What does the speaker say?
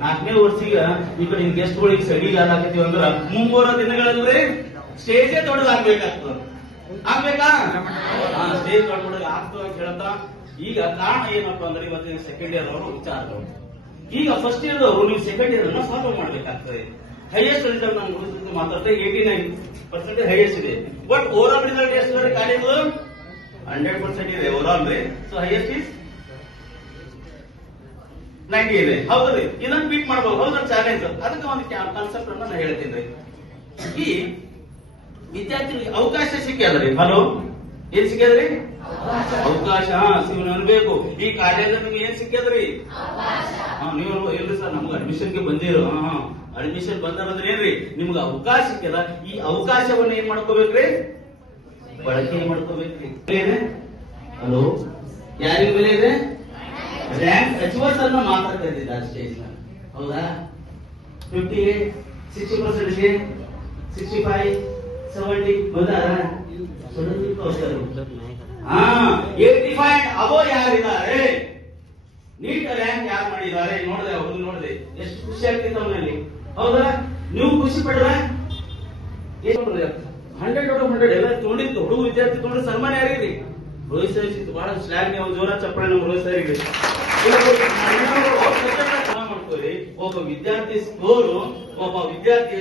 4ನೇ ವರ್ಷೀಗ ಈ ಕಡೆ ಗೆಸ್ಟ್ಗಳಿಗೆ ಸಡಿಗೆ ಆದಾಕತ್ತೀವಿ ಅಂದ್ರ ಮುಂಬರುವ ದಿನಗಳಲ್ಲಿ ಸ್ಟೇಜೇ ದೊಡ್ಡದಾಗ್ಬೇಕಾಗ್ತದ. ಆಗ್ಬೇಕಾ? ಸ್ಟೇಜ್ ದೊಡ್ಡ ಆಗ್ತದ ಅಂತ ಹೇಳ್ತಾ ಈಗ ಕಾರಣ ಏನಪ್ಪಾ ಅಂದ್ರೆ ಇವತ್ತಿನ ಸೆಕೆಂಡ್ ಇಯರ್ ಅವರು ವಿಚಾರಗಳು. ಈಗ ಫಸ್ಟ್ ಇಯರ್ ಅವರು ನೀವು ಸೆಕೆಂಡ್ ಇಯರ್ ಅನ್ನ ಫಾಲೋ ಮಾಡ್ಬೇಕಾಗ್ತದೆ. ಹೈಯೆಸ್ಟ್ ರಿಸಲ್ಟ್ ನಾನು ಗುರುತಿದ್ದು ಮಾತಾಡ್ತಾ 89% ಹೈಯೆಸ್ಟ್ ಇದೆ. ಬಟ್ ಓವರ್ ಆಲ್ ರಿಸಲ್ಟ್ ಎಷ್ಟು ಕಾಲೇಜ್ 100% ಇದೆ ಓವರ್ ಆಲ್ ರೀ. ಸೊ ಹೈಯೆಸ್ಟ್ ಇಸ್ 90 ಇದೆ. ಹೌದ್ರಿ, ಇದನ್ನ ಬೀಟ್ ಮಾಡ್ಬೋದು. ಹೌದ್ರ ಚಾಲೆಂಜ್. ಅದಕ್ಕೆ ಒಂದು ಕಾನ್ಸೆಪ್ಟ್ ಅನ್ನ ನಾನು ಹೇಳ್ತೀನಿ. ಈ ವಿದ್ಯಾರ್ಥಿಗಳಿಗೆ ಅವಕಾಶ ಸಿಕ್ಕ್ಯಾದ್ರಿ. ಹಲೋ, ಏನ್ ಸಿಕ್ಕ್ಯಾದ್ರಿ? ಅವಕಾಶ. ನೀವು ಅನ್ಬೇಕು ಈ ಕಾಲೇಜ್ ನಿಮ್ಗೆ ಏನ್ ಸಿಕ್ಕ್ಯಾದ್ರಿ? ನೀವು ಎಲ್ರಿ ಸರ್ ನಮ್ಗೆ ಅಡ್ಮಿಷನ್ಗೆ ಬಂದಿರೋ ಅಡ್ಮಿಷನ್ ಬಂದ್ರೆ ಏನ್ರಿ ನಿಮ್ಗೆ ಅವಕಾಶ ಸಿಕ್ಕ್ಯದ. ಈ ಅವಕಾಶವನ್ನ ಏನ್ ಮಾಡ್ಕೋಬೇಕ್ರಿ? ಬಳಕೆ ಮಾಡ್ಕೋಬೇಕ್ರಿ. ಹಲೋ, ಯಾರಿಗ ಬೆಲೆ ಇದೆ? ರ್ಯಾಂಕ್ ಅಚೀವರ್ಸ್ ಅನ್ನ ಮಾತಾಡ್ತಾ ಇದ್ದಿದ್ದ ಸ್ಟೇಜ್ ನ. ಹೌದಾ? 50 60%, 65, 70 ಬಂದಾರ. 85 ಅಬೋ ಯಾರಿದ್ದಾರೆ? ನೀಟ್ ರ್ಯಾಂಕ್ ಯಾರು ಮಾಡಿದ್ದಾರೆ ನೋಡಿದೆ, ಅವ್ರು ನೋಡಿದೆ, ಎಷ್ಟು ಖುಷಿ ಆಗ್ತಿತ್ತು ಅವನಲ್ಲಿ. ಹೌದಾ? ನೀವು ಖುಷಿ ಪಡ್ರ? 100 ಎಲ್ಲ ತೊಗೊಂಡಿತ್ತು ಹುಡುಗ ವಿದ್ಯಾರ್ಥಿ ತೊಗೊಂಡ್ರೆ ಸನ್ಮಾನ ಯಾರಿಗ್ರಿ? ರೋಹಿತ್ ಸರ್ ಸಿಕ್ತು. ಬಹಳ ಸ್ಲ್ಯಾಗ್ ನೀವು ಜೋರ ಚಪ್ಪಳೆ ನಮ್ಮ ರೋಹಿತ್ ಸರ್ ಮಾಡ್ಕೋರಿ. ಒಬ್ಬ ವಿದ್ಯಾರ್ಥಿ ಸ್ಕೋರು, ಒಬ್ಬ ವಿದ್ಯಾರ್ಥಿ